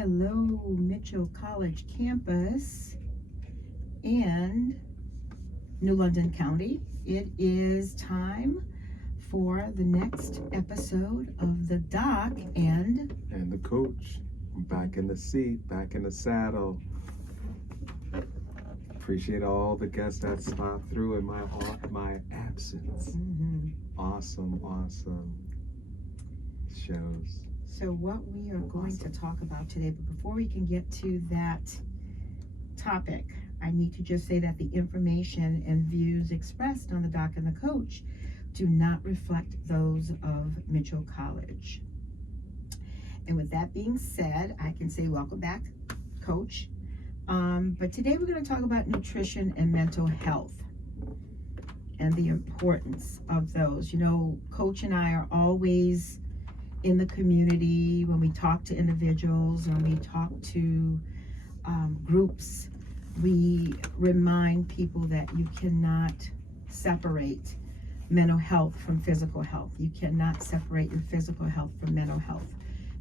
Hello, Mitchell College campus and New London County. It is time for the next episode of The Doc and the coach. I'm back in the seat, back in the saddle. Appreciate all the guests that stopped through in my absence. Awesome shows. So what we are going to talk about today, but before we can get to that topic, I need to just say that the information and views expressed on The Doc and the Coach do not reflect those of Mitchell College. And with that being said, I can say welcome back, Coach. But today we're going to talk about nutrition and mental health and the importance of those. You know, Coach and I are always in the community when we talk to individuals and we talk to groups. We remind people that you cannot separate mental health from physical health. You cannot separate your physical health from mental health.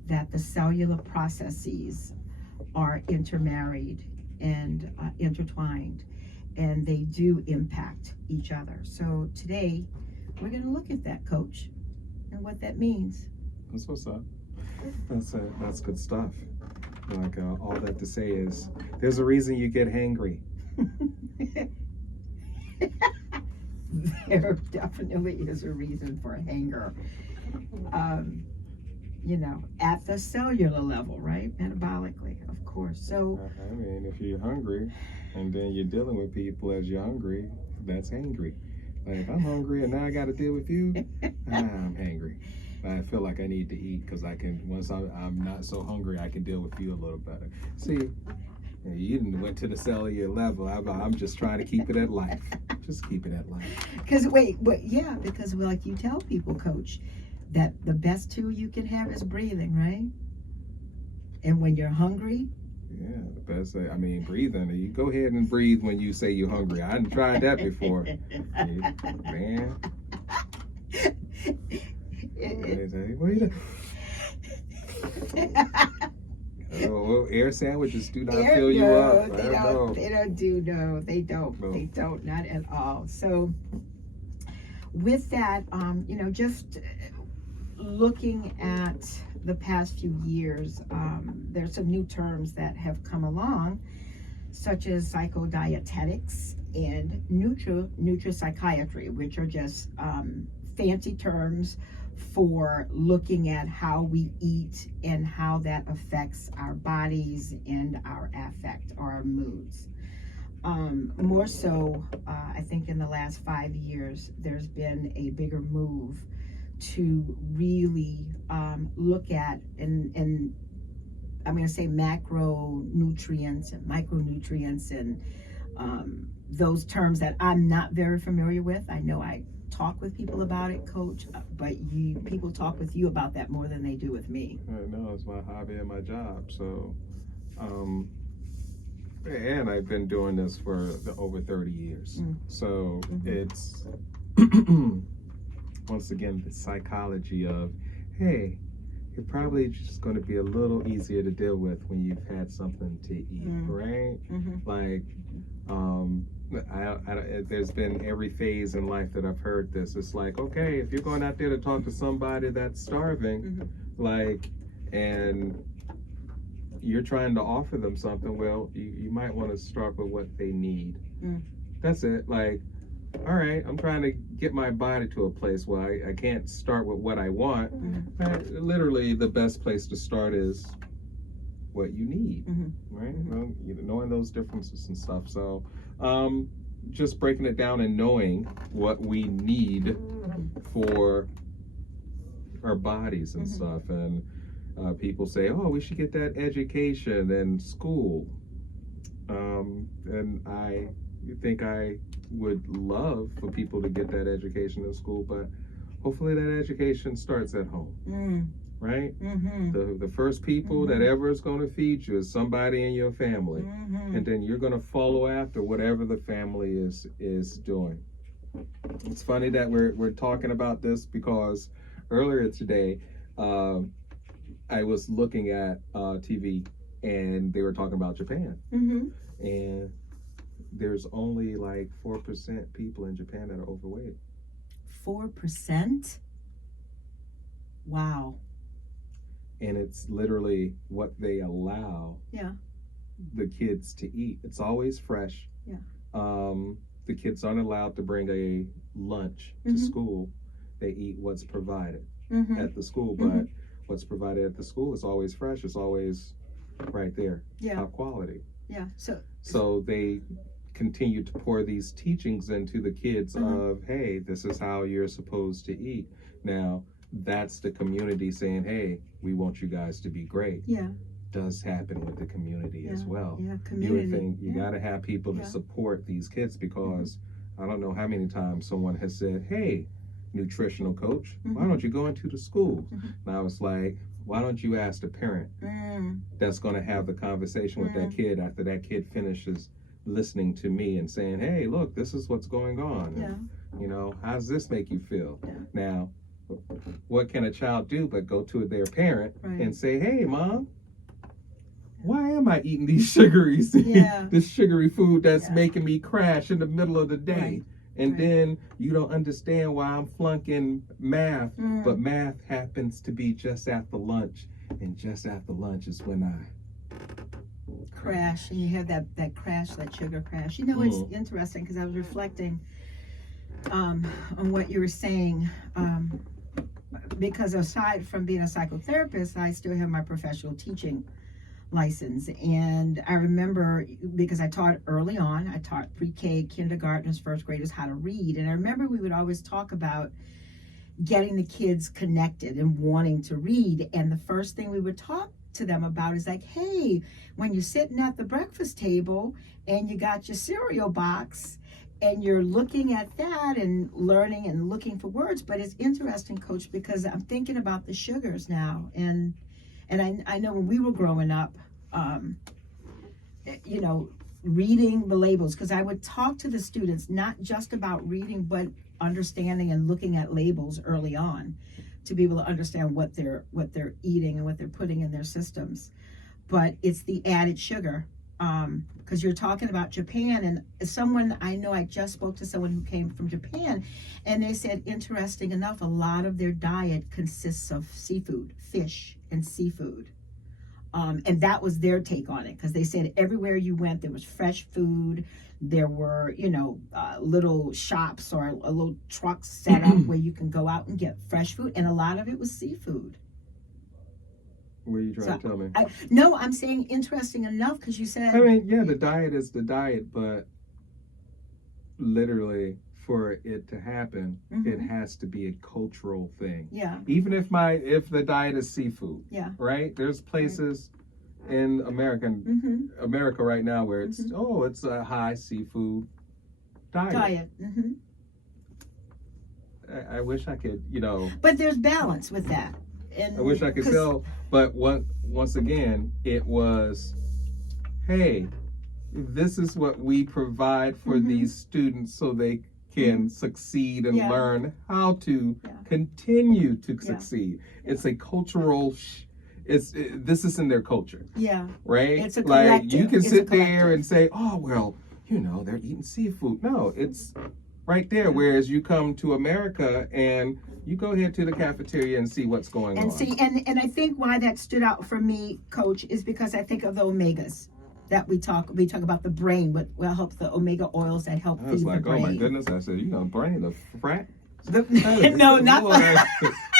That the cellular processes are intermarried and intertwined, and they do impact each other. So today we're going to look at that, Coach, and what that means. That's what's up. That's good stuff. Like all that to say is, there's a reason you get hangry. There definitely is a reason for hanger. You know, at the cellular level, right? Metabolically, of course. So I mean, if you're hungry and then you're dealing with people as you're hungry, that's hangry. Like, if I'm hungry and now I got to deal with you, I'm hangry. I feel like I need to eat because I can, once I'm not so hungry, I can deal with you a little better. See, you didn't went to the cellular level. I'm just trying to keep it at life. Just keep it at life. Because because like you tell people, Coach, that the best tool you can have is breathing, right? And when you're hungry, yeah, the best. I mean, breathing. You go ahead and breathe when you say you're hungry. I didn't try that before, man. Air sandwiches do not fill you up. They don't, not at all. So with that, just looking at the past few years, there's some new terms that have come along, such as psychodietetics and nutrapsychiatry, which are just fancy terms for looking at how we eat and how that affects our bodies and our affect, our moods. More so, I think in the last 5 years, there's been a bigger move to really look at and I'm going to say macronutrients and micronutrients and those terms that I'm not very familiar with. I know I talk with people about it, Coach, but people talk with you about that more than they do with me. I know, it's my hobby and my job. So, and I've been doing this for over 30 years. So it's once again the psychology of, hey, you're probably just going to be a little easier to deal with when you've had something to eat, right? Like, there's been every phase in life that I've heard this. It's like, okay, if you're going out there to talk to somebody that's starving, like, and you're trying to offer them something, well, you might want to start with what they need. That's it. Like, all right, I'm trying to get my body to a place where I can't start with what I want. Literally, the best place to start is what you need, right? Well, knowing those differences and stuff. So, just breaking it down and knowing what we need for our bodies and stuff. And people say, oh, we should get that education in school. And I think I would love for people to get that education in school, but hopefully that education starts at home. Right? The first people that ever is going to feed you is somebody in your family. And then you're going to follow after whatever the family is doing. It's funny that we're talking about this because earlier today, I was looking at TV and they were talking about Japan, Mm-hmm. and there's only like 4% people in Japan that are overweight. 4%? Wow. And it's literally what they allow Yeah. the kids to eat. It's always fresh. Yeah. The kids aren't allowed to bring a lunch to school. They eat what's provided at the school, but what's provided at the school is always fresh. It's always right there. Yeah. Top quality. Yeah. So they continue to pour these teachings into the kids of, hey, this is how you're supposed to eat. Now, that's the community saying, hey, we want you guys to be great. Yeah. Does happen with the community as well. Yeah. You Community. would think you got to have people to support these kids, because I don't know how many times someone has said, hey, nutritional coach, why don't you go into the schools? And I was like, why don't you ask the parent that's going to have the conversation with that kid after that kid finishes listening to me and saying, hey, look, this is what's going on. Yeah. And, you know, how does this make you feel? Yeah. Now, what can a child do but go to their parent and say, hey, mom, why am I eating these this sugary food that's making me crash in the middle of the day? And then you don't understand why I'm flunking math, but math happens to be just after lunch. And just after lunch is when I crash, and you have that crash, that sugar crash. You know, it's interesting because I was reflecting on what you were saying, because aside from being a psychotherapist, I still have my professional teaching license. And I remember, because I taught early on, I taught pre-K, kindergartners, first graders how to read. And I remember we would always talk about getting the kids connected and wanting to read. And the first thing we would talk to them about is like, hey, when you're sitting at the breakfast table and you got your cereal box and you're looking at that and learning and looking for words. But it's interesting, Coach, because I'm thinking about the sugars now. And I know when we were growing up, you know, reading the labels, because I would talk to the students not just about reading, but understanding and looking at labels early on to be able to understand what they're eating and what they're putting in their systems. But it's the added sugar, because you're talking about Japan, and someone I know, I just spoke to someone who came from Japan, and they said, interesting enough, a lot of their diet consists of seafood, fish and seafood. And that was their take on it, because they said everywhere you went, there was fresh food. There were, you know, little shops or little trucks set up where you can go out and get fresh food. And a lot of it was seafood. What are you trying to tell me? No, I'm saying interesting enough, because you said... I mean, yeah, the diet is the diet, but literally for it to happen, it has to be a cultural thing. Yeah. Even if the diet is seafood. Yeah. Right? There's places in America right now where it's it's a high seafood diet. I wish I could, you know. But there's balance with that. And I wish I could tell, but once again, it was, hey, this is what we provide for these students so they can succeed and learn how to continue to succeed. It's a cultural this is in their culture. Yeah. Right? It's a collective. Like, you can sit there and say, oh, well, you know, they're eating seafood. No, it's right there. Whereas you come to America and you go here to the cafeteria and see what's going on. And I think why that stood out for me, Coach, is because I think of the omegas that we talk about the brain, what will help, the omega oils that help feed the brain. I was like, oh my goodness, I said, you know, brain, the frat. No, not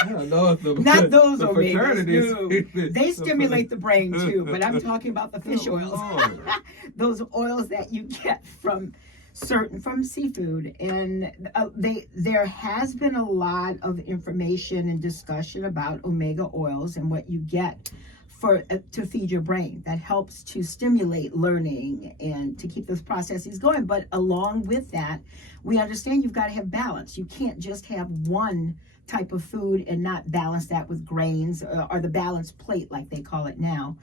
I don't know if not those omegas. No. They stimulate the brain too, but I'm talking about the fish oils. Those oils that you get from seafood. And there has been a lot of information and discussion about omega oils and what you get to feed your brain that helps to stimulate learning and to keep those processes going. But along with that, we understand you've got to have balance. You can't just have one type of food and not balance that with grains or the balanced plate, like they call it now.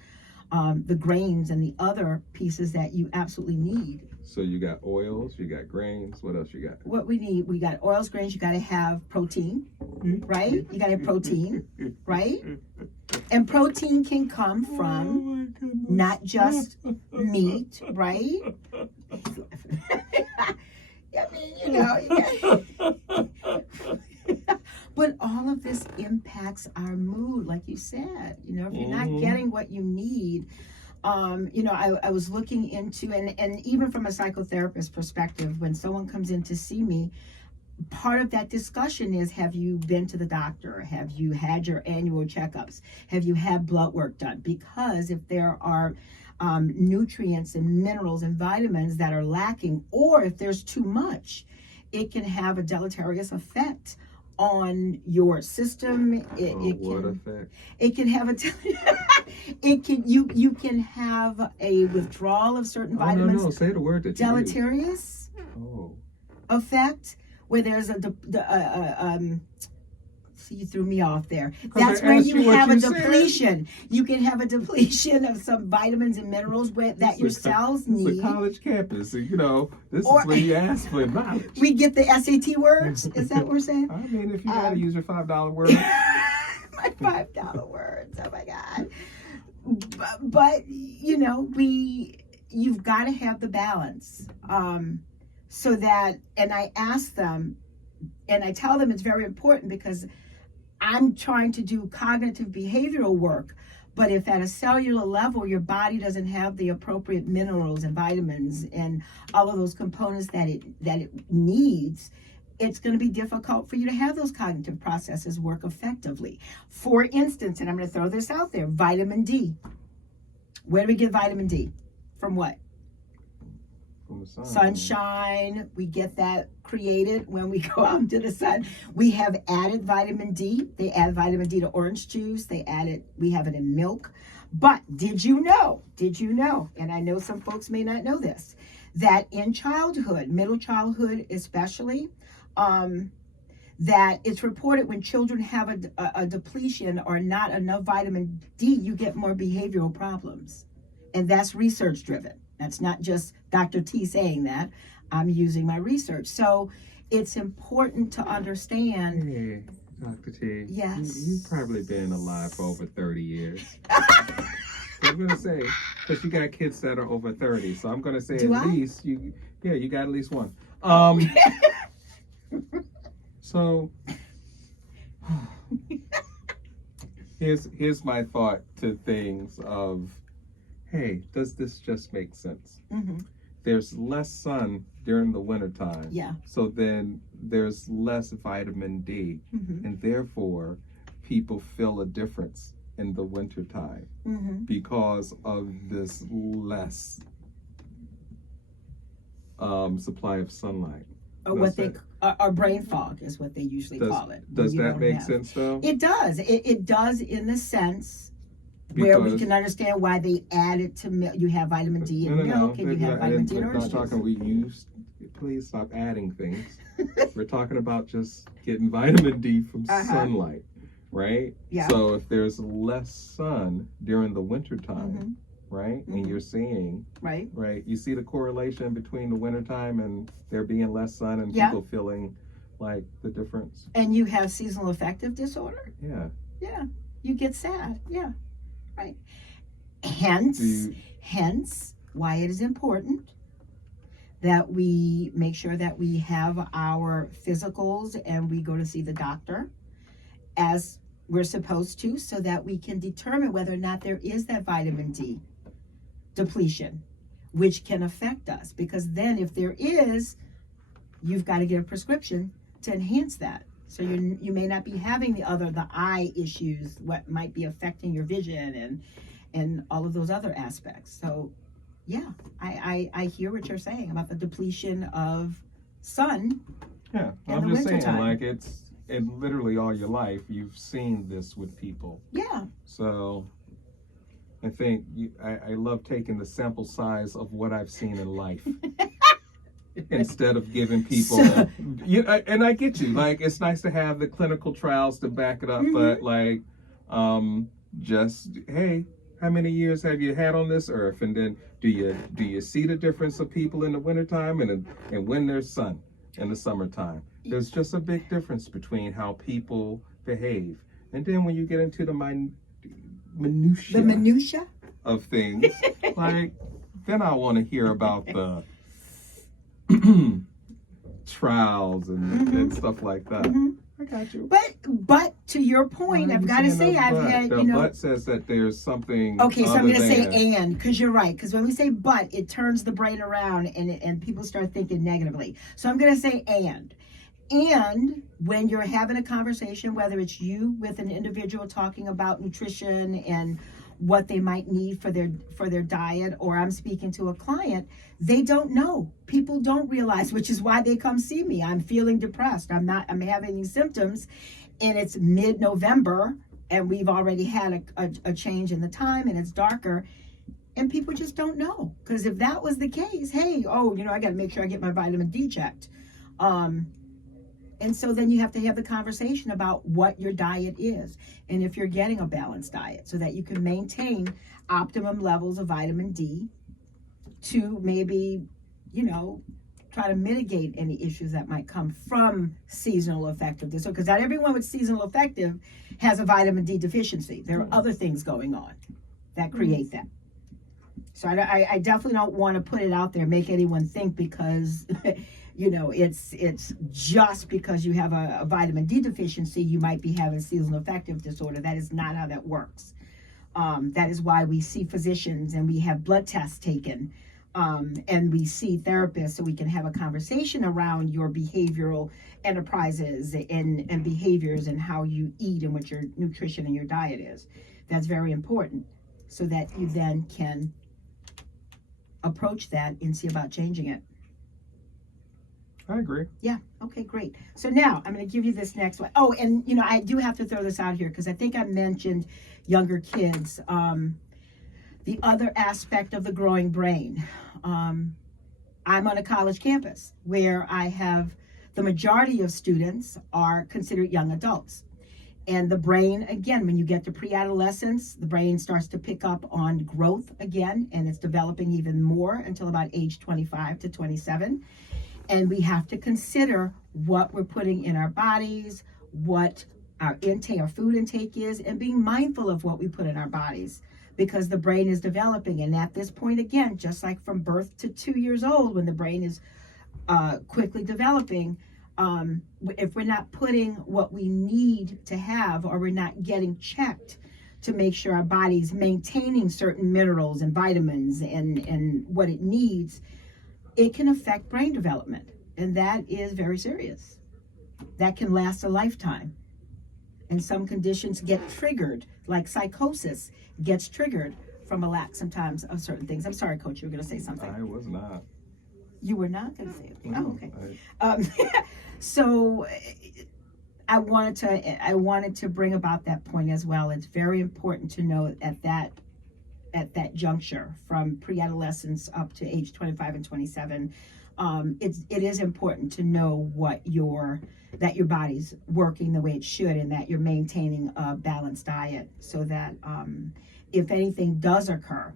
The grains and the other pieces that you absolutely need. So you got oils, you got grains. What else you got? What we need, we got oils, grains. You got to have protein, right? You got to have protein, right? And protein can come from not just meat, right? I mean, you know, but all of this impacts our mood, like you said. You know, if you're not getting what you need, you know, I was looking into, and even from a psychotherapist perspective, when someone comes in to see me, part of that discussion is, have you been to the doctor? Have you had your annual checkups? Have you had blood work done? Because if there are nutrients and minerals and vitamins that are lacking, or if there's too much, it can have a deleterious effect on your system. It can have you can have a withdrawal of certain vitamins. No, say the word that you deleterious effect, where there's so you threw me off there. That's where you have a depletion. You can have a depletion of some vitamins and minerals that your cells need. It's a college campus, you know. This is where you ask for knowledge. We get the SAT words. Is that what we're saying? I mean, if you gotta use your $5 words. My $5 words. Oh my God. But you know, you've got to have the balance. So that, and I ask them, and I tell them it's very important, because I'm trying to do cognitive behavioral work, but if at a cellular level your body doesn't have the appropriate minerals and vitamins and all of those components that it needs, it's going to be difficult for you to have those cognitive processes work effectively. For instance, and I'm going to throw this out there, vitamin D. Where do we get vitamin D? From what? From the sun. Sunshine. We get that created when we go out into the sun. We have added vitamin D. They add vitamin D to orange juice. We have it in milk. But did you know, and I know some folks may not know this, that in childhood, middle childhood especially, that it's reported when children have a depletion or not enough vitamin D, you get more behavioral problems. And that's research driven. That's not just Dr. T saying that. I'm using my research. So it's important to understand. Hey, Dr. T. Yes. You've probably been alive for over 30 years. I'm going to say, because you got kids that are over 30. So I'm going to say least, you got at least one. So here's my thought to things of, hey, does this just make sense? Mm-hmm. There's less sun during the wintertime. Yeah. So then there's less vitamin D. Mm-hmm. And therefore, people feel a difference in the wintertime because of this less supply of sunlight. Or brain fog is what they usually call it. Does that make sense though? It does. It does in the sense where we can understand why they add it to milk. You have vitamin D in milk, and you have vitamin D in orange juice. Please stop adding things. We're talking about just getting vitamin D from sunlight, right? Yeah. So if there's less sun during the wintertime, right, and you're seeing, right, you see the correlation between the wintertime and there being less sun and people feeling like the difference. And you have seasonal affective disorder. Yeah. Yeah. You get sad. Yeah. Right. Hence why it is important that we make sure that we have our physicals and we go to see the doctor as we're supposed to, so that we can determine whether or not there is that vitamin D depletion, which can affect us. Because then if there is, you've got to get a prescription to enhance that. So you may not be having the eye issues, what might be affecting your vision and all of those other aspects. So yeah, I hear what you're saying about the depletion of sun. Yeah, I'm just saying, like it's in literally all your life, you've seen this with people. Yeah. So I think I love taking the sample size of what I've seen in life. Instead of giving people, and I get you. Like, it's nice to have the clinical trials to back it up, but like, just hey, how many years have you had on this earth? And then do you see the difference of people in the wintertime and when there's sun in the summertime? There's just a big difference between how people behave. And then when you get into the minutia of things, like, then I want to hear about the trials and stuff like that. Mm-hmm. I got you. But to your point, I've got to say, I've had, the but says that there's something. Okay, so I'm going to say than. and, because you're right. Because when we say but, it turns the brain around and people start thinking negatively. So I'm going to say and. And when you're having a conversation, whether it's you with an individual talking about nutrition and what they might need for their diet, or I'm speaking to a client, they don't know. People don't realize, which is why they come see me. I'm feeling depressed. I'm having these symptoms, and it's mid-November, and we've already had a change in the time, and it's darker. And people just don't know. Because if that was the case, hey, I got to make sure I get my vitamin D checked. And so then you have to have the conversation about what your diet is and if you're getting a balanced diet so that you can maintain optimum levels of vitamin D to maybe, try to mitigate any issues that might come from seasonal affective disorder. Because not everyone with seasonal affective has a vitamin D deficiency. There are other things going on that create that. So I definitely don't want to put it out there, make anyone think because... it's just because you have a vitamin D deficiency, you might be having seasonal affective disorder. That is not how that works. That is why we see physicians and we have blood tests taken and we see therapists so we can have a conversation around your behavioral enterprises and behaviors and how you eat and what your nutrition and your diet is. That's very important so that you then can approach that and see about changing it. I agree. Yeah. Okay, great. So now I'm going to give you this next one. Oh, and I do have to throw this out here because I think I mentioned younger kids. The other aspect of the growing brain. I'm on a college campus where I have the majority of students are considered young adults. And the brain, again, when you get to pre-adolescence, the brain starts to pick up on growth again, and it's developing even more until about age 25 to 27. And we have to consider what we're putting in our bodies, what our food intake is, and being mindful of what we put in our bodies because the brain is developing. And at this point, again, just like from birth to 2 years old, when the brain is quickly developing, if we're not putting what we need to have or we're not getting checked to make sure our body's maintaining certain minerals and vitamins and what it needs, it can affect brain development, and that is very serious. That can last a lifetime. And some conditions get triggered, like psychosis gets triggered from a lack sometimes of certain things. I'm sorry, Coach, you were going to say something. I was not. You were not going to say it? No, okay. So I wanted to bring about that point as well. It's very important to know at that juncture from pre-adolescence up to age 25 and 27, it is important to know that your body's working the way it should and that you're maintaining a balanced diet so that if anything does occur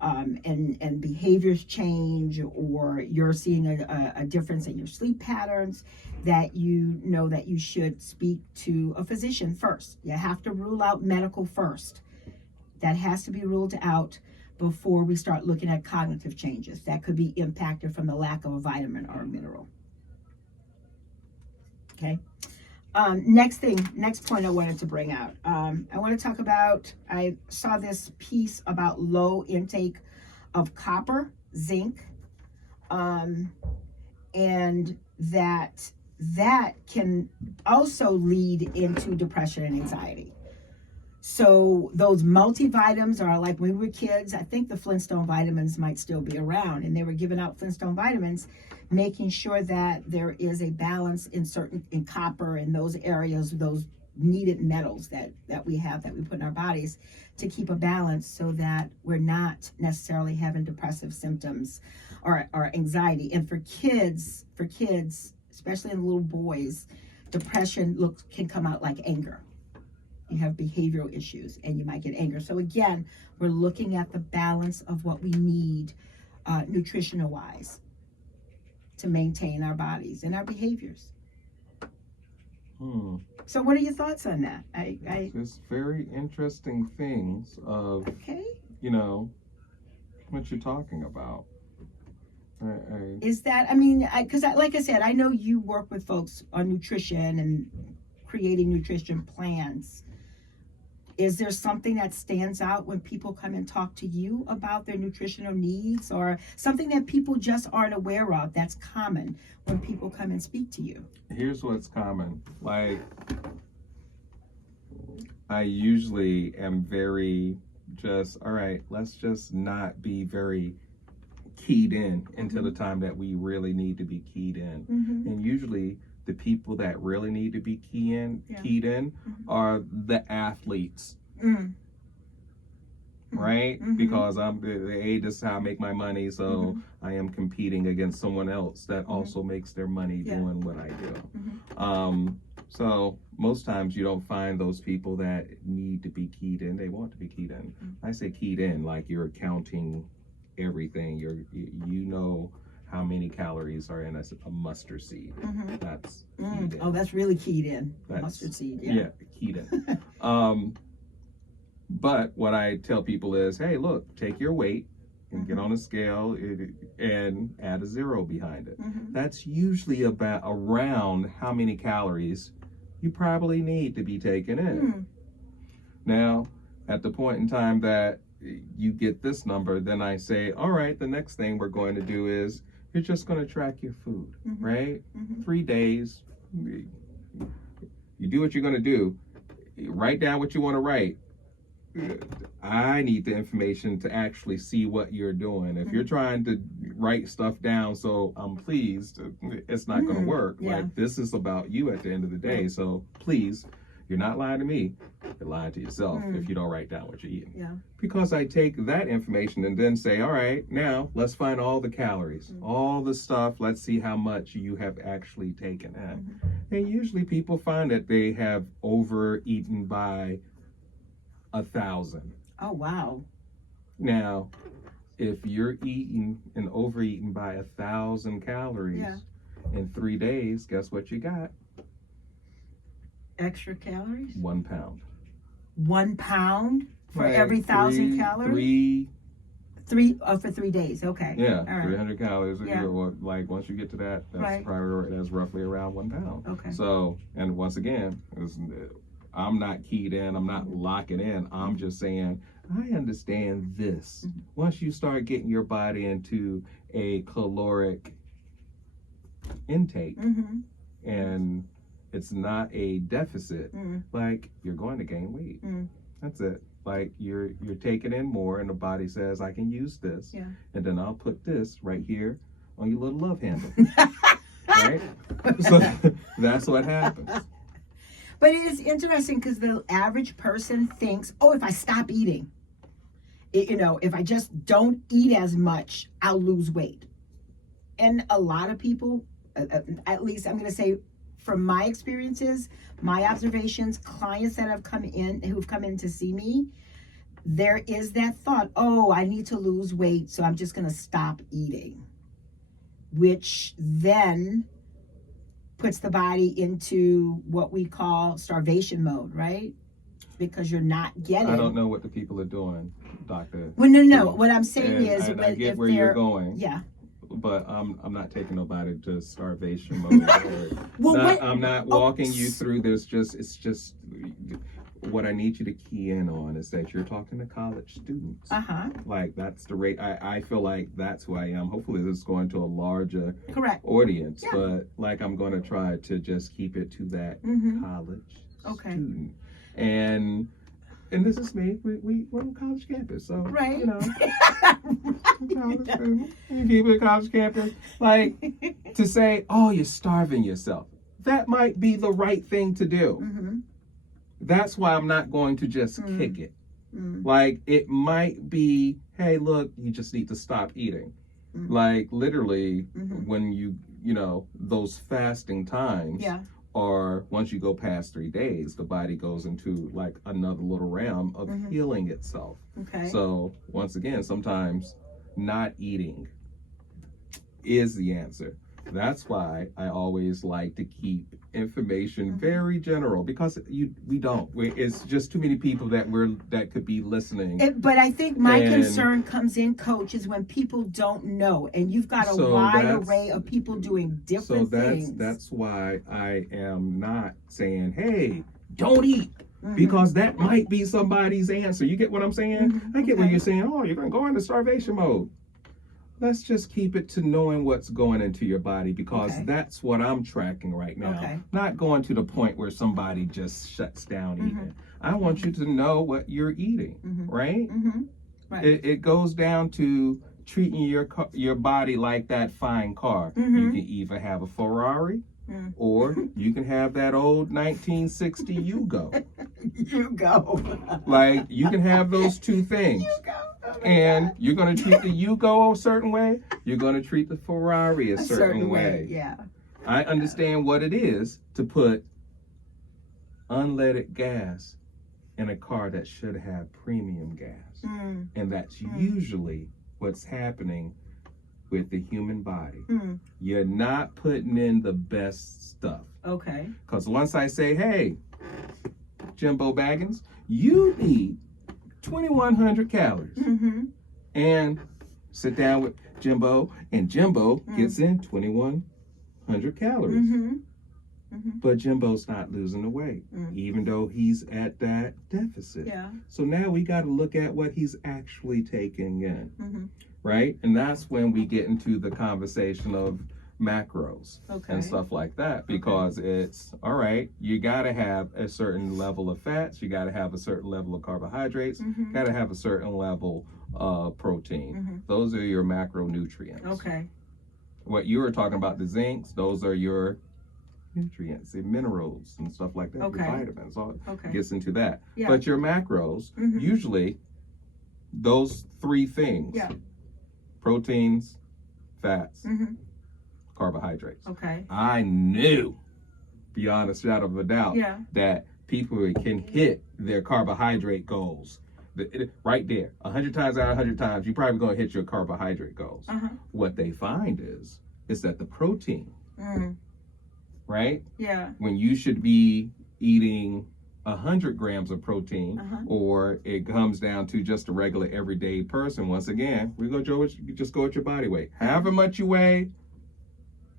and behaviors change or you're seeing a difference in your sleep patterns, that you know that you should speak to a physician first. You have to rule out medical first. That has to be ruled out before we start looking at cognitive changes that could be impacted from the lack of a vitamin or a mineral. Okay. Next point I wanted to bring out. I want to talk about, I saw this piece about low intake of copper, zinc, and that can also lead into depression and anxiety. So those multivitamins are like when we were kids, I think the Flintstone vitamins might still be around, and they were giving out Flintstone vitamins, making sure that there is a balance in copper and those areas, those needed metals that we have, that we put in our bodies to keep a balance so that we're not necessarily having depressive symptoms or anxiety. And for kids, especially in little boys, depression can come out like anger. You have behavioral issues and you might get anger. So again, we're looking at the balance of what we need nutritional wise to maintain our bodies and our behaviors. So what are your thoughts on that? Just very interesting things of Okay. you know, what you're talking about. Is that, I mean, because like I said, I know you work with folks on nutrition and creating nutrition plans. Is there something that stands out when people come and talk to you about their nutritional needs, or something that people just aren't aware of that's common when people come and speak to you? Here's what's common. Like, I usually am very just, all right, let's just not be very keyed in until the time that we really need to be keyed in. And usually the people that really need to be keyed in are the athletes. Right? Because this is how I make my money, so I am competing against someone else that also makes their money doing what I do. So most times you don't find those people that need to be keyed in. They want to be keyed in. I say keyed in like you're counting everything. You know how many calories are in a mustard seed. That's keyed in. Oh, that's really keyed in. Mustard seed. Yeah, keyed in. But what I tell people is, hey, look, take your weight and get on a scale and add a 0 behind it. That's usually around how many calories you probably need to be taken in. Now, at the point in time that you get this number, then I say, all right, the next thing we're going to do is you're just going to track your food, right? 3 days. You do what you're going to do. Write down what you want to write. I need the information to actually see what you're doing. If you're trying to write stuff down so I'm pleased, it's not going to work. Like, this is about you at the end of the day. So please, you're not lying to me. You're lying to yourself if you don't write down what you're eating. Because I take that information and then say, all right, now let's find all the calories, all the stuff. Let's see how much you have actually taken in. And usually people find that they have overeaten by 1,000. Oh, wow. Now, if you're eating and overeating by 1,000 calories in 3 days, guess what you got? Extra calories? 1 pound. 1 pound for every 1,000 calories? For 3 days. Okay. Yeah, all right. 300 calories. Like once you get to that, that's probably that's roughly around 1 pound. Okay. So, and once again, I'm not keyed in. I'm not locking in. I'm just saying, I understand this. Once you start getting your body into a caloric intake and it's not a deficit, like you're going to gain weight. That's it. Like you're taking in more and the body says, I can use this. And then I'll put this right here on your little love handle. Right? So that's what happens. But it is interesting because the average person thinks, oh, if I stop eating, if I just don't eat as much, I'll lose weight. And a lot of people, at least I'm going to say from my experiences, my observations, clients that have come in to see me, there is that thought, oh, I need to lose weight, so I'm just going to stop eating, which then puts the body into what we call starvation mode, right? Because you're not getting. I don't know what the people are doing, doctor. Well, no. What I'm saying is, I get where you're going. Yeah. But I'm not taking nobody to starvation mode. I'm not walking you through this. It's just what I need you to key in on is that you're talking to college students. Like that's the rate. I feel like that's who I am. Hopefully this is going to a larger audience. But like I'm going to try to just keep it to that college student. And this is me. We're on college campus, so right. College student. You keep it college campus. Like to say, oh, you're starving yourself. That might be the right thing to do. That's why I'm not going to just kick it. Like it might be, hey, look, you just need to stop eating. Like literally, when you those fasting times. Or once you go past 3 days, the body goes into like another little realm of healing itself. So once again, sometimes not eating is the answer. That's why I always like to keep information very general, because it's just too many people that could be listening. But I think my And- concern comes in, Coach, is when people don't know, and you've got a So wide that's- array of people doing different things. That's why I am not saying, hey, don't eat, Mhm. because that might be somebody's answer. You get what I'm saying? Mhm. I get what Okay. you're saying. Oh, you're gonna go into starvation mode. Let's just keep it to knowing what's going into your body, because Okay. that's what I'm tracking right now. Okay. Not going to the point where somebody just shuts down Mhm. eating. I want you to know what you're eating, Mhm. right? Mm-hmm. Right. It goes down to treating your body like that fine car. Mhm. You can either have a Ferrari, Mm. or you can have that old 1960 Yugo. You go. Like, you can have those two things. You go. Oh my And God. you're going to treat the Yugo a certain way. You're going to treat the Ferrari a certain way. Yeah. I understand what it is to put unleaded gas in a car that should have premium gas. Mm. And that's Mm. usually what's happening with the human body. Mm. You're not putting in the best stuff. Okay. Because once I say, hey, Jimbo Baggins, you need 2,100 calories. Mm-hmm. And sit down with Jimbo, and Jimbo gets in 2,100 calories. Mm-hmm. Mm-hmm. But Jimbo's not losing the weight, even though he's at that deficit. Yeah. So now we got to look at what he's actually taking in, Mm-hmm. right? And that's when we get into the conversation of macros Okay. and stuff like that, because it's all right, you got to have a certain level of fats, you got to have a certain level of carbohydrates, Mm-hmm. got to have a certain level of protein. Mm-hmm. Those are your macronutrients. Okay. What you were talking about, the zincs, those are your nutrients and minerals and stuff like that. Okay. Your vitamins, all Okay. gets into that. Yeah. But your macros, Mhm. usually those three things: Yeah. proteins, fats, Mm-hmm. carbohydrates. Okay. I knew, beyond a shadow of a doubt, Yeah. that people can hit their carbohydrate goals. Right there, 100 times out of 100 times, you're probably going to hit your carbohydrate goals. Uh-huh. What they find is that the protein, Mm. right? Yeah. When you should be eating 100 grams of protein, Uh-huh. or it comes down to just a regular everyday person. Once again, we're going to just go with your body weight. However much you weigh,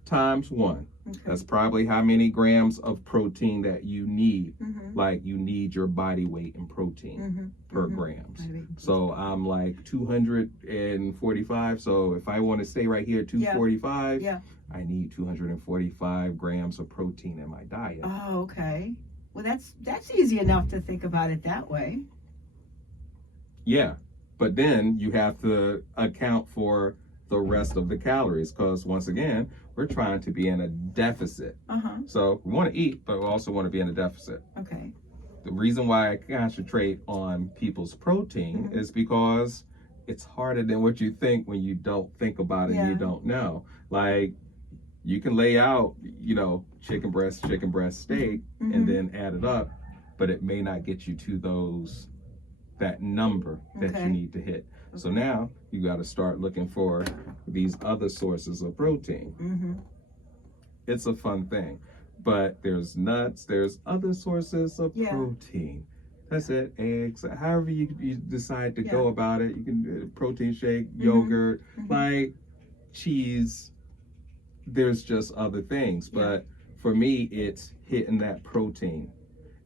times 1. Okay. That's probably how many grams of protein that you need. Mm-hmm. Like, you need your body weight in protein Mm-hmm. per Mhm. grams. Body weight. So I'm like 245. So if I want to stay right here, 245, Yeah. I need 245 grams of protein in my diet. Oh, okay. Well, that's easy enough to think about it that way. Yeah, but then you have to account for the rest of the calories, because once again, we're trying to be in a deficit. Uh-huh. So we want to eat, but we also want to be in a deficit. Okay. The reason why I concentrate on people's protein Mhm. is because it's harder than what you think when you don't think about it and you Yeah. don't know. Like, you can lay out, chicken breast steak, Mhm. and then add it up, but it may not get you to that number that Okay. you need to hit. So now you got to start looking for these other sources of protein. Mm-hmm. It's a fun thing, but there's nuts, there's other sources of Yeah. protein. That's it. Eggs, however you decide to go Yeah. about it. You can do protein shake, Mhm. yogurt, Mhm. like cheese. There's just other things, Yeah. but for me, it's hitting that protein.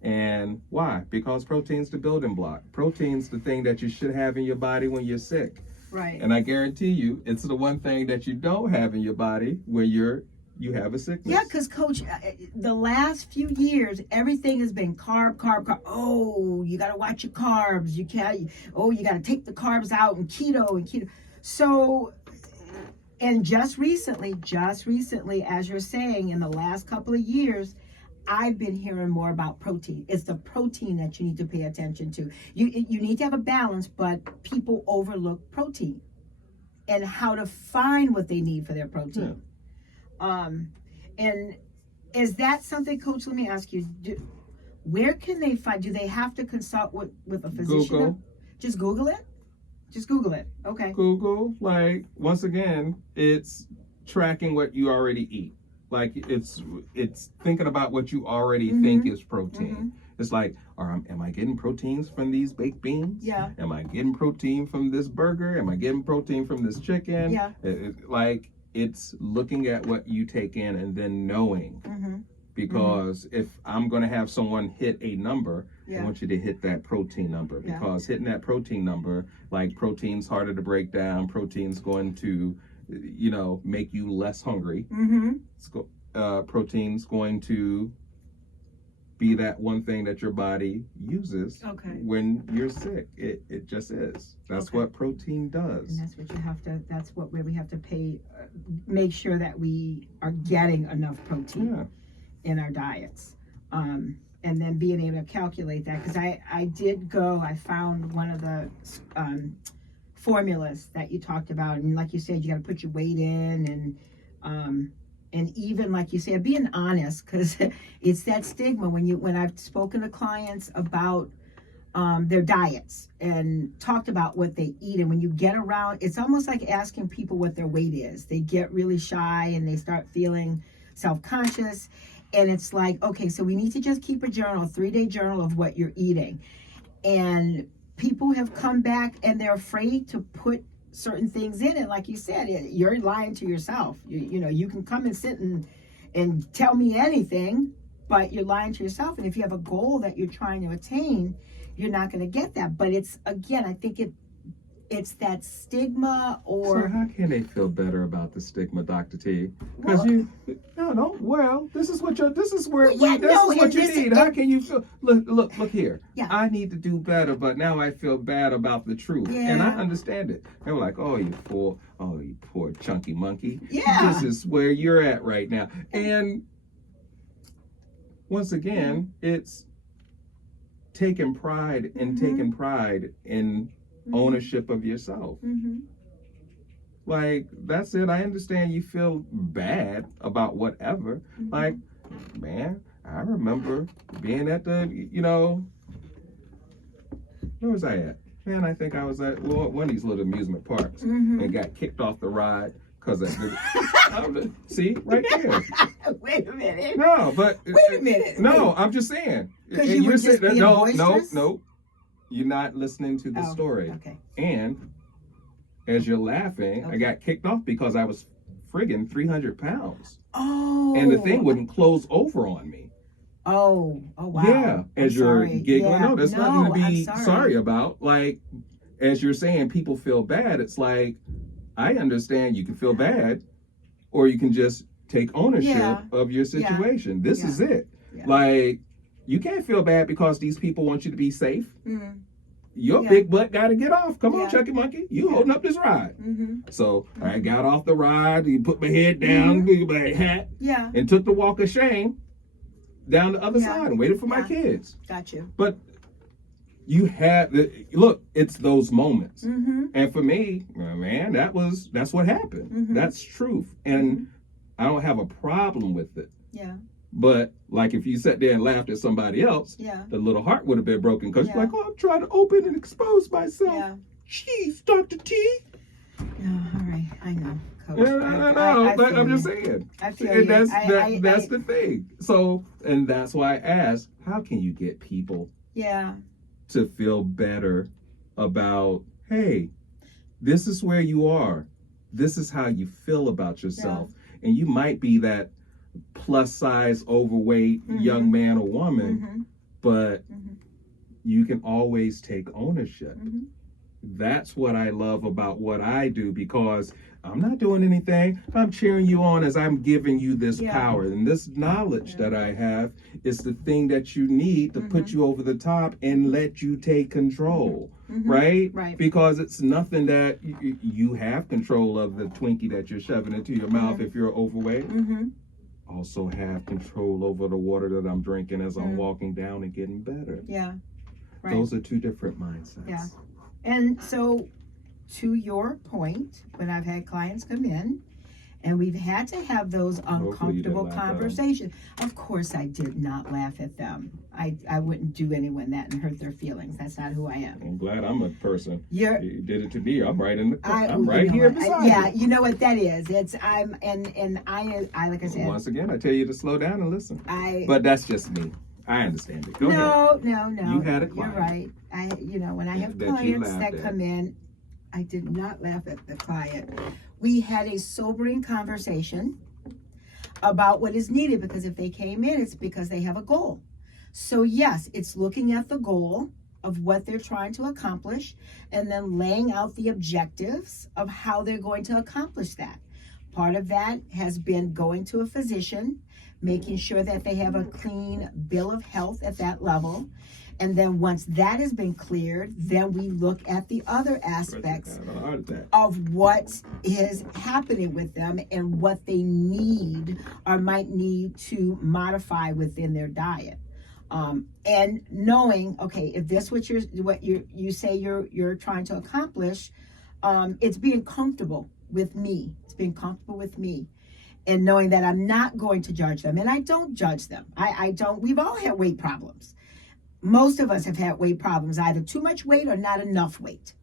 And why? Because protein's the building block. Protein's the thing that you should have in your body when you're sick. Right. And I guarantee you, it's the one thing that you don't have in your body when you have a sickness. Yeah, because Coach, the last few years, everything has been carb. Oh, you got to watch your carbs. You can't. Oh, you got to take the carbs out and keto. So, and just recently, as you're saying, in the last couple of years, I've been hearing more about protein. It's the protein that you need to pay attention to. You need to have a balance, but people overlook protein and how to find what they need for their protein. And is that something, Coach? Let me ask you: where can they find? Do they have to consult with a physician? Google. Just Google it. Just Google it. Okay. Google, like, once again, it's tracking what you already eat. Like it's thinking about what you already think is protein. It's like, am I getting proteins from these baked beans? Yeah. Am I getting protein from this burger? Am I getting protein from this chicken? Yeah. Like it's looking at what you take in and then knowing. Because if I'm going to have someone hit a number, I want you to hit that protein number, because hitting that protein number, like protein's harder to break down. Protein's going to, make you less hungry. Protein's going to be that one thing that your body uses when you're sick. It just is. That's what protein does. And that's what you have to, where we have to make sure that we are getting enough protein in our diets. And then being able to calculate that, because I found one of the formulas that you talked about, and like you said, you got to put your weight in, and even like you said, being honest, because it's that stigma when I've spoken to clients about their diets and talked about what they eat, and when you get around, it's almost like asking people what their weight is. They get really shy and they start feeling self-conscious, and it's like, okay, so we need to just keep a 3-day journal of what you're eating. And people have come back and they're afraid to put certain things in it. Like you said, you're lying to yourself. You can come and sit and tell me anything, but you're lying to yourself. And if you have a goal that you're trying to attain, you're not going to get that. But it's, again, I think it's that stigma. Or so how can they feel better about the stigma, Dr. T? Because this is what you need. How can you feel? Look here. Yeah. I need to do better, but now I feel bad about the truth. Yeah. And I understand it. They were like, oh, you poor chunky monkey. Yeah. This is where you're at right now. And once again, it's taking pride in ownership of yourself. Like, that's it. I understand you feel bad about whatever. Like, man, I remember being at the, where was I at? Man, I think I was at one of these little amusement parks and got kicked off the ride because see, right there. Wait a minute. No, but wait a minute. No, I'm just saying. Because you were just being boisterous? No. You're not listening to the story. Okay. And as you're laughing, I got kicked off because I was friggin' 300 pounds. Oh. And the thing wouldn't close over on me. Oh wow. Yeah. As you're giggling. Yeah. No, there's nothing to be I'm sorry about. Like, as you're saying, people feel bad. It's like, I understand you can feel bad, or you can just take ownership of your situation. This is it. Yeah. Like, you can't feel bad because these people want you to be safe. Your big butt got to get off. Come on, Chucky Monkey. You holding up this ride. So I got off the ride. You put my head down, my hat, and took the walk of shame down the other side and waited for my kids. Got you. But you had look. It's those moments, and for me, man, that's what happened. That's truth, and I don't have a problem with it. Yeah. But like if you sat there and laughed at somebody else, the little heart would have been broken because you're like, oh, I'm trying to open and expose myself. Yeah. Jeez, Dr. T. Yeah, all right. I know, Coach. No, but I'm just saying. I feel and you. That's the thing. So, and that's why I asked, how can you get people to feel better about, hey, this is where you are. This is how you feel about yourself. And you might be that plus size, overweight young man or woman, but you can always take ownership. That's what I love about what I do, because I'm not doing anything. I'm cheering you on as I'm giving you this power. And this knowledge that I have is the thing that you need to put you over the top and let you take control. Right? Because it's nothing that you have control of the Twinkie that you're shoving into your mouth if you're overweight. Also have control over the water that I'm drinking as I'm walking down and getting better. Yeah. Right. Those are two different mindsets. Yeah. And so, to your point, when I've had clients come in And we've had to have those Hopefully you didn't uncomfortable laugh at 'em. conversations. Of course I did not laugh at them. I wouldn't do anyone that and hurt their feelings. That's not who I am. I'm glad I'm a person. You're You did it to me. I'm right in the. I'm you right know here what, beside yeah, you. you know what that is. It's I'm and I like I said, Once again, I tell you to slow down and listen. I But that's just me. I understand it. Go ahead. no. You had a You're client. right. When I have That you clients laughed that at. come in, I did not laugh at the client. We had a sobering conversation about what is needed, because if they came in, it's because they have a goal. So yes, it's looking at the goal of what they're trying to accomplish and then laying out the objectives of how they're going to accomplish that. Part of that has been going to a physician, making sure that they have a clean bill of health at that level. And then once that has been cleared, then we look at the other aspects Having a heart attack. of what is happening with them and what they need or might need to modify within their diet. And knowing, okay, if this what you say you're trying to accomplish, it's being comfortable with me. It's being comfortable with me. And knowing that I'm not going to judge them. And I don't judge them. I don't. We've all had weight problems. Most of us have had weight problems, either too much weight or not enough weight.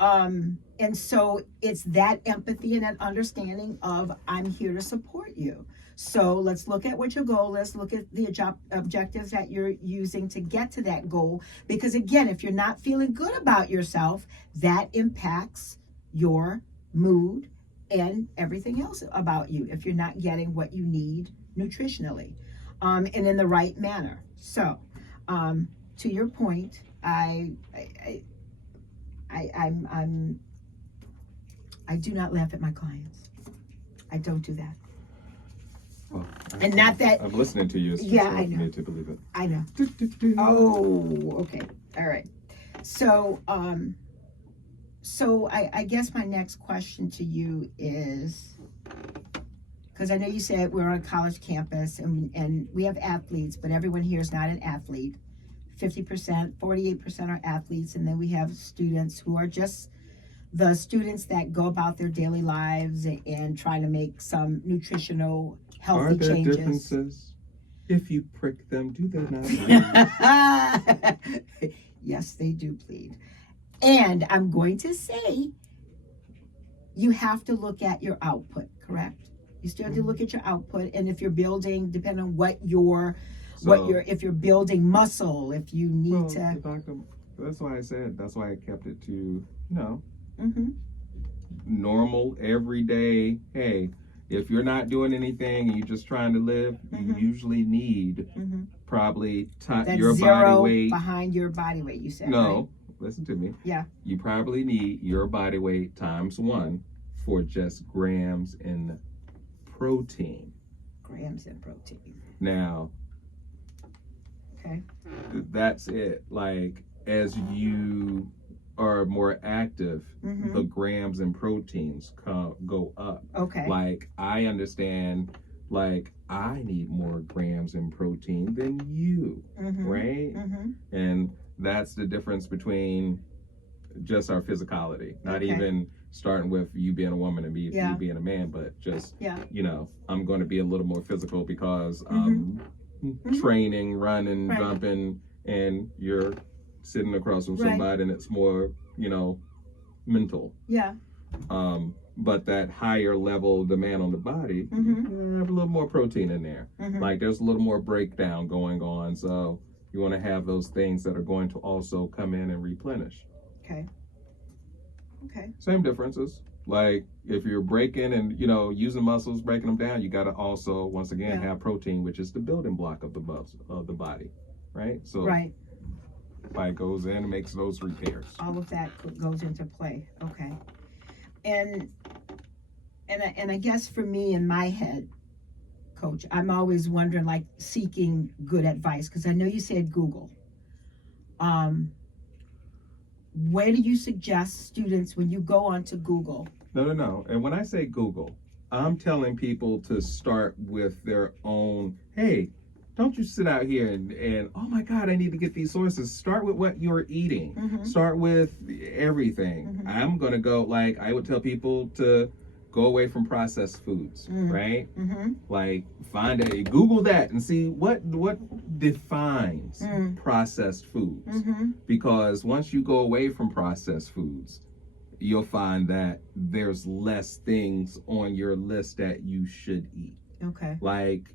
And so it's that empathy and that understanding of I'm here to support you. So let's look at what your goal is. Look at the objectives that you're using to get to that goal. Because again, if you're not feeling good about yourself, that impacts your mood and everything else about you if you're not getting what you need nutritionally and in the right manner. So to your point, I do not laugh at my clients. I don't do that. Well, And not that- I'm listening to you. It's Yeah, hard I for know. me to believe it. I know. Oh, okay. All right. So, I guess my next question to you is, because I know you said we're on a college campus and we have athletes, but everyone here is not an athlete. 50%, 48% are athletes, and then we have students who are just the students that go about their daily lives and try to make some nutritional, healthy Are there changes. differences? If you prick them, do they not bleed? Yes, they do bleed. And I'm going to say, you have to look at your output, correct? You still have to look at your output, and if you're building, depending on if you're building muscle, if you need to. Doctor, that's why I kept it to, Mm-hmm. normal, everyday. Hey, if you're not doing anything and you're just trying to live, Mhm. you usually need Mm-hmm. probably That's your zero body weight. behind your body weight, you said, No, right? listen to me. Yeah. You probably need your body weight times 1 for just grams in protein. Grams in protein. Now, Okay. that's it. Like, as you are more active, Mm-hmm. the grams in proteins go up. Okay. Like, I understand, like, I need more grams in protein than you, Mm-hmm. right? Mm-hmm. And that's the difference between just our physicality, not Okay. even starting with you being a woman and Yeah. you being a man, but just, Yeah. I'm going to be a little more physical because I'm training, running, Right. jumping, and you're sitting across from Right. somebody and it's more, mental. Yeah. But that higher level demand on the body, Mhm. you have a little more protein in there. Mm-hmm. Like, there's a little more breakdown going on. So you want to have those things that are going to also come in and replenish. Okay. Okay. Same differences. Like, if you're breaking and, using muscles, breaking them down, you got to also, once again, Yeah. have protein, which is the building block of the body, right? So Right. body goes in and makes those repairs. All of that goes into play. Okay. And I guess for me in my head, Coach, I'm always wondering, like, seeking good advice, because I know you said Google. Where do you suggest students, when you go onto Google? No. And when I say Google, I'm telling people to start with their own, hey, don't you sit out here and oh my God, I need to get these sources. Start with what you're eating. Mhm. Start with everything. Mhm. I'm going to go, like, I would tell people to go away from processed foods, right? Mm-hmm. Like Google that and see what defines processed foods. Mm-hmm. Because once you go away from processed foods, you'll find that there's less things on your list that you should eat. Okay. Like,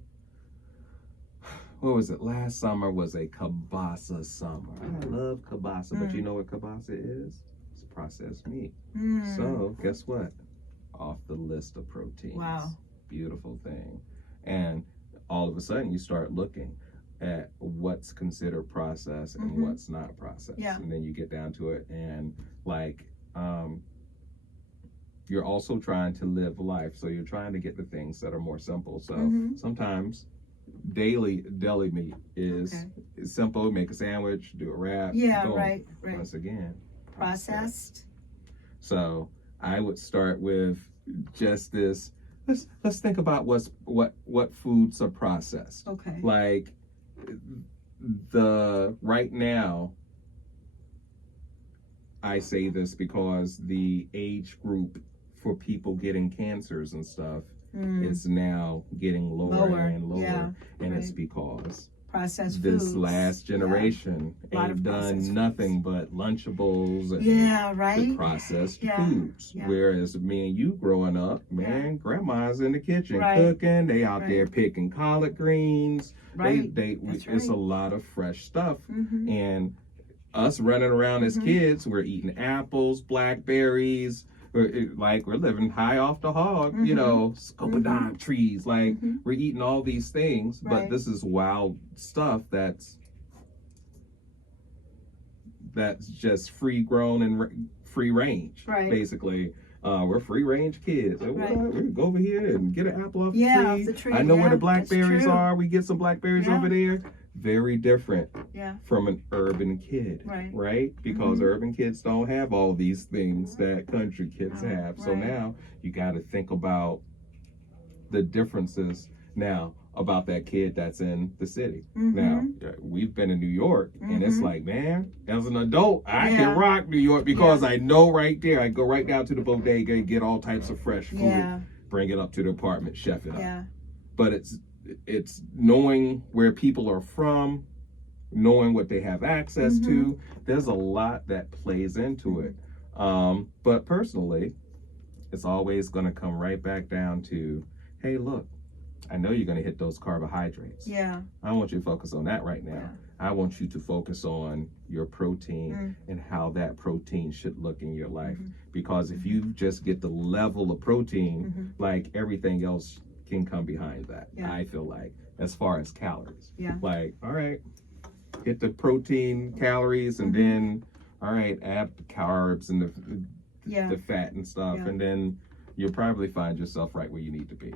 what was it? Last summer was a kielbasa summer. I love kielbasa, but you know what kielbasa is? It's processed meat. So guess what? Off the list of proteins. Wow. Beautiful thing. And all of a sudden you start looking at what's considered processed and what's not processed. Yeah. And then you get down to it and like you're also trying to live life. So you're trying to get the things that are more simple. So sometimes deli meat is simple. Make a sandwich, do a wrap. Yeah, boom. right. Once again, Processed. So I would start with just this. Let's think about what foods are processed. Okay. Like right now, I say this because the age group for people getting cancers and stuff is now getting lower and lower. Yeah, and it's because processed this foods. last generation ain't done nothing but Lunchables and processed foods. Yeah. Whereas me and you growing up, man, grandma's in the kitchen cooking. They out there picking collard greens. It's a lot of fresh stuff. And us running around as kids, we're eating apples, blackberries. We're living high off the hog, you know, scopadon trees. Like we're eating all these things, but this is wild stuff that's just free grown and free range, basically. We're free range kids. We go over here and get an apple off the tree. I know where the blackberries are. We get some blackberries over there. Very different from an urban kid, right? Because urban kids don't have all these things that country kids have. So now you got to think about the differences now about that kid that's in the city. Now, we've been in New York, and it's like, man, as an adult, I can rock New York because I know right there, I go right down to the bodega and get all types of fresh food, bring it up to the apartment, chef it up. But it's knowing where people are from, knowing what they have access to. There's a lot that plays into it. But personally, it's always going to come right back down to, hey, look, I know you're going to hit those carbohydrates. I don't want you to focus on that right now. I want you to focus on your protein and how that protein should look in your life. Because if you just get the level of protein, like everything else can come behind that. I feel like, as far as calories. Like, all right, hit the protein calories and then, all right, add the carbs and the fat and stuff. And then you'll probably find yourself right where you need to be.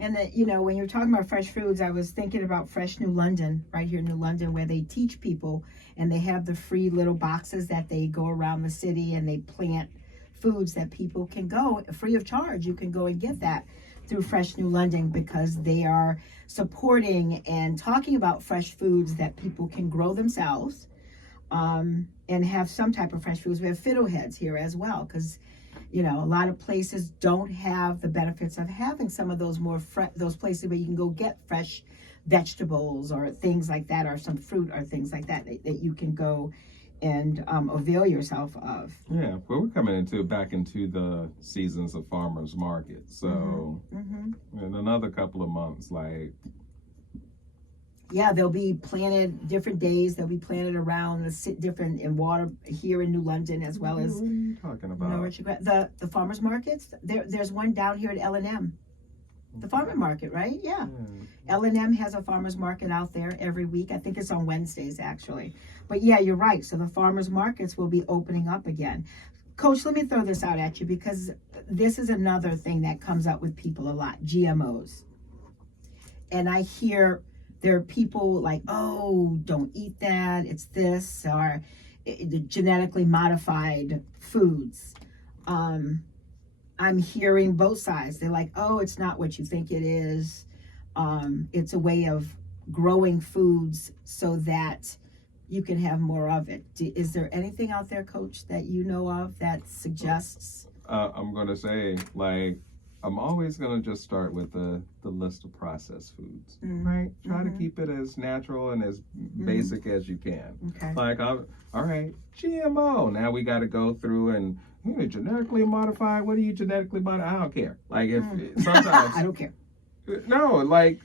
And you know, when you're talking about fresh foods, I was thinking about Fresh New London, right here in New London, where they teach people and they have the free little boxes that they go around the city and they plant foods that people can go free of charge. You can go and get that through Fresh New London because they are supporting and talking about fresh foods that people can grow themselves and have some type of fresh foods. We have fiddleheads here as well because, you know, a lot of places don't have the benefits of having some of those those places where you can go get fresh vegetables or things like that, or some fruit or things like that you can go and avail yourself of. Well, we're coming back into the seasons of farmers market. So in another couple of months, like, they'll be planted different days. They'll be planted around different in water here in New London as well as. What are you talking about? The farmers markets. There's one down here at L&M. The farmer market, right? L&M has a farmers market out there every week. I think it's on Wednesdays, actually. But yeah, you're right. So the farmers markets will be opening up again. Coach, let me throw this out at you because this is another thing that comes up with people a lot, GMOs. And I hear there are people like, oh, don't eat that. It's this, or the genetically modified foods. I'm hearing both sides. They're like, oh, it's not what you think it is. It's a way of growing foods so that you can have more of it. Is there anything out there, Coach, that you know of that suggests? I'm going to say, like, I'm always gonna just start with the list of processed foods, Mm. right? Try to Mhm. keep it as natural and as basic as you can. Okay. Like, all right, GMO. Now we got to go through and genetically modified. What are you genetically modified? I don't care. Like, if sometimes I don't care. no, like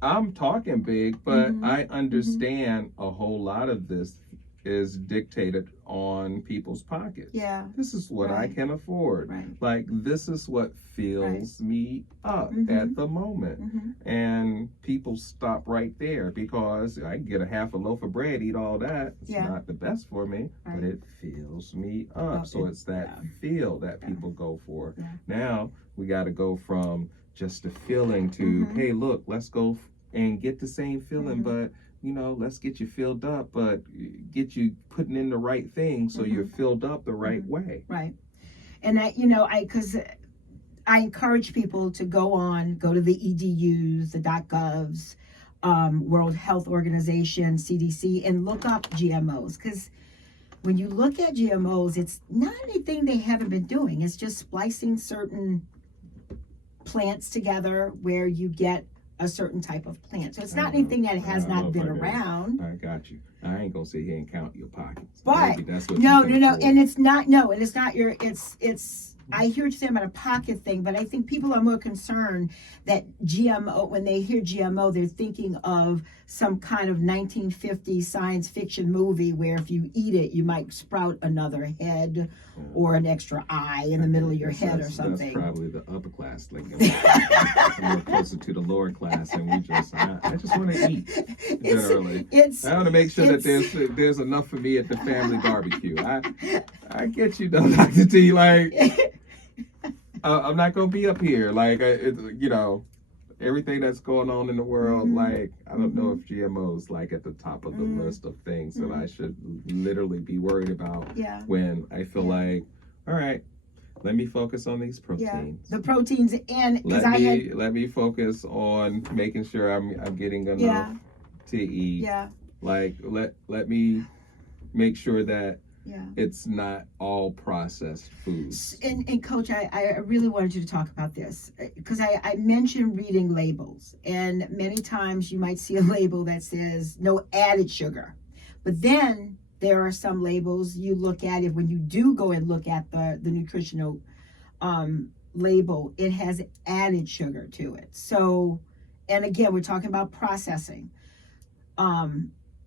I'm talking big, but Mhm. I understand a whole lot of this is dictated on people's pockets. Yeah. This is what I Right. can afford. Right. Like, this is what fills me up Mhm. at the moment. Mhm. And people stop right there because I can get a half a loaf of bread, eat all that. It's Yeah. not the best for me, Right. but it fills me up. Oh, So it's that feel that Yeah. people go for. Yeah. Now we got to go from just the feeling to, Mhm. hey, look, let's go and get the same feeling, Mhm. but let's get you filled up, but get you putting in the right thing so you're filled up the right way. Right. And because I encourage people to go to the EDUs, the .govs, World Health Organization, CDC, and look up GMOs. Because when you look at GMOs, it's not anything they haven't been doing. It's just splicing certain plants together where you get a certain type of plant. So it's not anything that has not been around. I got you. I ain't gonna sit here and count your pockets. But maybe that's what no, you can afford. and it's not. No, and it's not your. It's. I hear what you're saying about a pocket thing, but I think people are more concerned that GMO, when they hear GMO, they're thinking of some kind of 1950s science fiction movie where if you eat it, you might sprout another head or an extra eye in the middle of your head or something. That's probably the upper class thinking. I'm more closer to the lower class, and I just want to eat. Generally, I want to make sure that there's enough for me at the family barbecue. I get you though, Dr. T. Like, I'm not gonna be up here. Like, everything that's going on in the world. Like, I don't know if GMOs like at the top of the list of things that I should literally be worried about. Yeah. When I feel like, all right, let me focus on these proteins. The proteins, and because let me focus on making sure I'm getting enough to eat. Yeah. Like, let me make sure that Yeah. it's not all processed foods. And Coach, I really wanted you to talk about this because I mentioned reading labels, and many times you might see a label that says no added sugar, but then there are some labels you look at it when you do go and look at the nutritional label, it has added sugar to it. So, and again, we're talking about processing.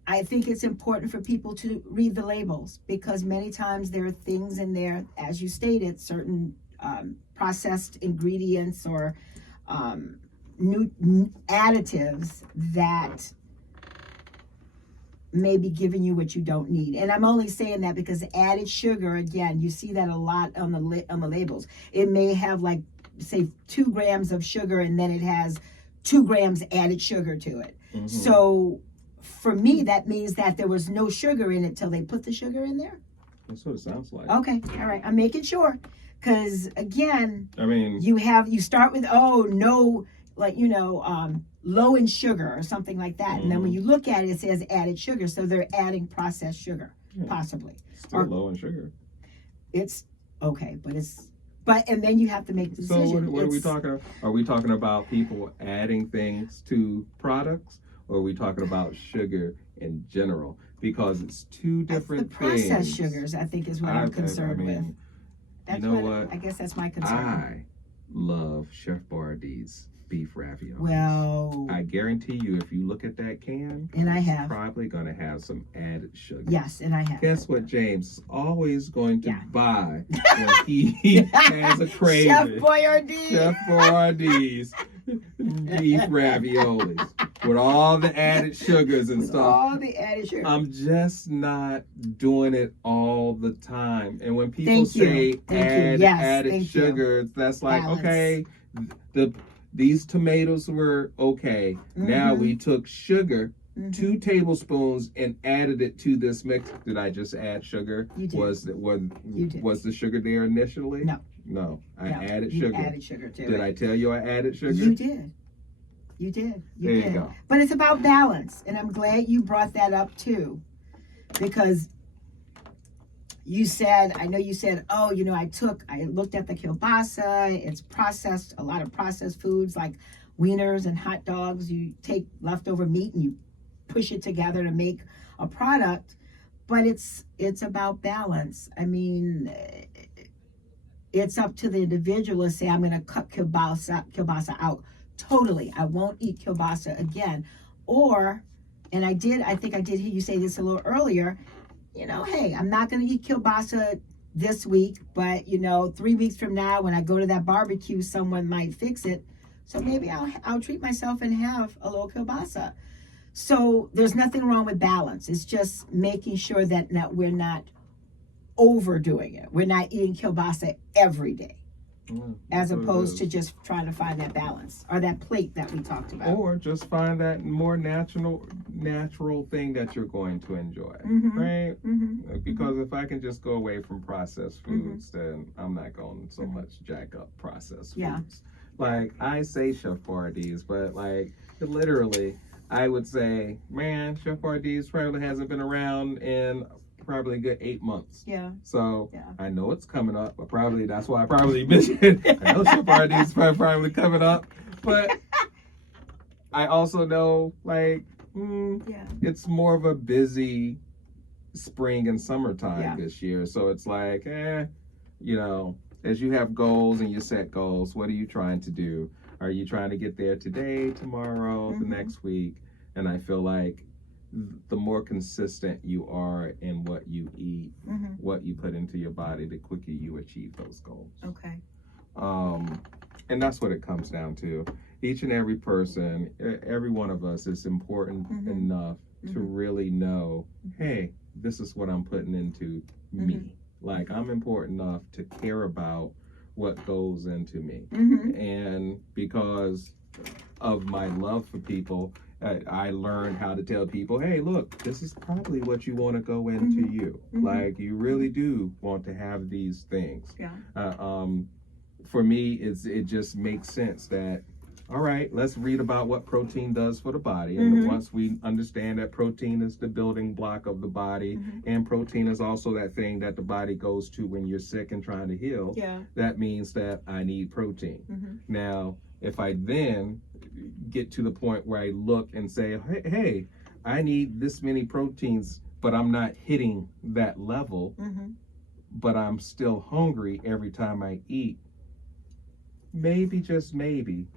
I think it's important for people to read the labels because many times there are things in there, as you stated, certain processed ingredients or new additives that may be giving you what you don't need. And I'm only saying that because added sugar, again, you see that a lot on the labels. It may have like, say, 2 grams of sugar, and then it has 2 grams added sugar to it. Mm-hmm. So for me, that means that there was no sugar in it till they put the sugar in there. That's what it sounds like. Okay, all right. I'm making sure, because again, I mean, you start with no, like low in sugar or something like that, and then when you look at it, it says added sugar, so they're adding processed sugar, possibly. Still low in sugar. It's okay, but and then you have to make the decision. So what are we talking about? Are we talking about people adding things to products? Or are we talking about sugar in general? Because it's two different the processed things. sugars, I think, is what I'm concerned with. That's what I guess that's my concern. I love Chef Boyardee's beef raviolis. Well, I guarantee you, if you look at that can, and I it's have probably going to have some added sugar. Yes, and I have. Guess what James is always going to buy when he has a craving? Chef Boyardee. Chef Boyardee's beef raviolis with all the added sugars and stuff. All the added sugar. I'm just not doing it all the time. And when people say added sugars, that's like, okay, these tomatoes were okay. Now we took sugar, 2 tablespoons, and added it to this mix. Did I just add sugar? You did. Was the sugar there initially? No. I added sugar. Added sugar to Did I tell you I added sugar? You did. You did. There you go. But it's about balance, and I'm glad you brought that up too, because I know you said, oh, I looked at the kielbasa. It's processed, a lot of processed foods like wieners and hot dogs. You take leftover meat and you push it together to make a product. But it's about balance. I mean, it's up to the individual to say, I'm going to cut kielbasa out totally. I won't eat kielbasa again. Or, and I think I did hear you say this a little earlier, hey, I'm not going to eat kielbasa this week, but 3 weeks from now when I go to that barbecue, someone might fix it. So maybe I'll treat myself and have a little kielbasa. So there's nothing wrong with balance. It's just making sure that we're not overdoing it. We're not eating kielbasa every day, as opposed to just trying to find that balance or that plate that we talked about. Or just find that more natural thing that you're going to enjoy, right? Because if I can just go away from processed foods, then I'm not going to so much jack up processed foods. Like, I say Chef Boyardee's, but like literally, I would say, man, Chef Boyardee's probably hasn't been around in probably a good 8 months. Yeah. So I know it's coming up, but that's why I probably missed it. I know Chef Boyardee's probably coming up, but I also know it's more of a busy spring and summertime this year. So it's like, as you have goals and you set goals, what are you trying to do? Are you trying to get there today, tomorrow, the next week? And I feel like the more consistent you are in what you eat, what you put into your body, the quicker you achieve those goals. Okay. And that's what it comes down to. Each and every person, every one of us is important enough to really know, hey, this is what I'm putting into me. Like, I'm important enough to care about what goes into me. And because of my love for people, I learned how to tell people, hey, look, this is probably what you want to go into you. Like, you really do want to have these things. For me, it just makes sense that, all right, let's read about what protein does for the body. And once we understand that protein is the building block of the body, and protein is also that thing that the body goes to when you're sick and trying to heal, that means that I need protein. Now, if I then get to the point where I look and say, hey, I need this many proteins, but I'm not hitting that level, but I'm still hungry every time I eat, maybe, just maybe,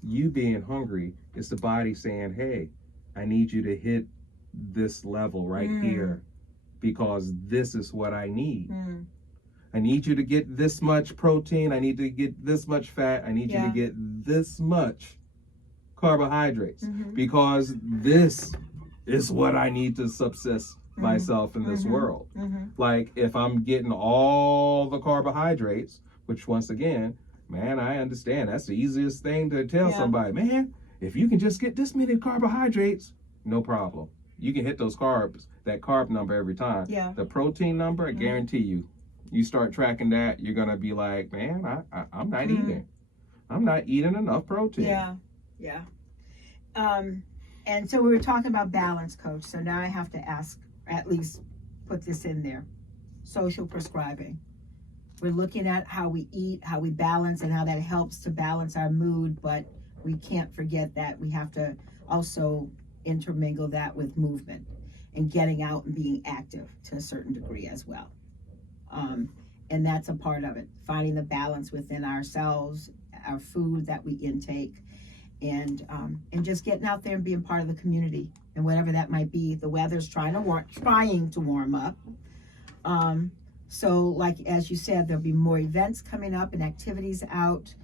you being hungry is the body saying, hey, I need you to hit this level right here because this is what I need. I need you to get this much protein. I need to get this much fat. I need you to get this much carbohydrates because this is what I need to subsist myself in this world. Like, if I'm getting all the carbohydrates, which once again, man, I understand that's the easiest thing to tell somebody, man, if you can just get this many carbohydrates, no problem. You can hit those carbs, that carb number every time. The protein number, I guarantee you start tracking that, you're going to be like, man, I'm not eating. I'm not eating enough protein. And so we were talking about balance, Coach. So now I have to ask, at least put this in there. Social prescribing. We're looking at how we eat, how we balance, and how that helps to balance our mood, but we can't forget that we have to also intermingle that with movement and getting out and being active to a certain degree as well. And that's a part of it, finding the balance within ourselves, our food that we intake, and just getting out there and being part of the community, and whatever that might be. The weather's trying to warm up. So, like, as you said, there'll be more events coming up and activities out.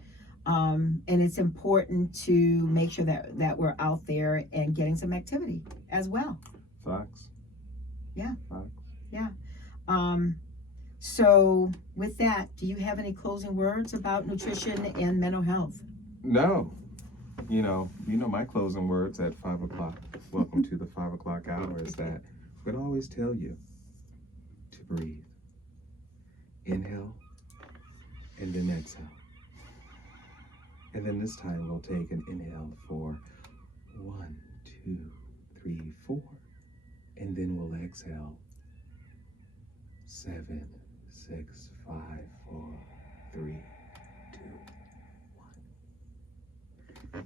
And it's important to make sure that we're out there and getting some activity as well. Facts. So with that, do you have any closing words about nutrition and mental health? No. You know my closing words at 5 o'clock. Welcome to the 5 o'clock hour is that we'd always tell you to breathe. Inhale and then exhale. And then this time we'll take an inhale for 1, 2, 3, 4. And then we'll exhale 7, 6, 5, 4, 3, 2, 1.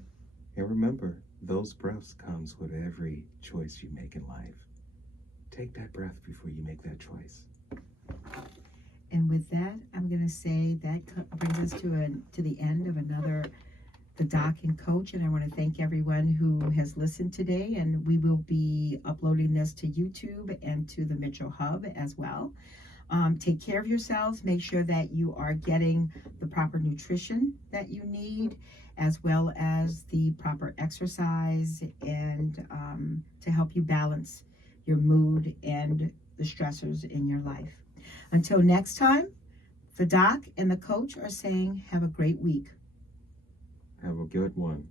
And remember, those breaths comes with every choice you make in life. Take that breath before you make that choice. And with that, I'm going to say that brings us to the end of the Doc and Coach. And I want to thank everyone who has listened today. And we will be uploading this to YouTube and to the Mitchell Hub as well. Take care of yourselves. Make sure that you are getting the proper nutrition that you need, as well as the proper exercise, and to help you balance your mood and the stressors in your life. Until next time, the Doc and the Coach are saying, have a great week. Have a good one.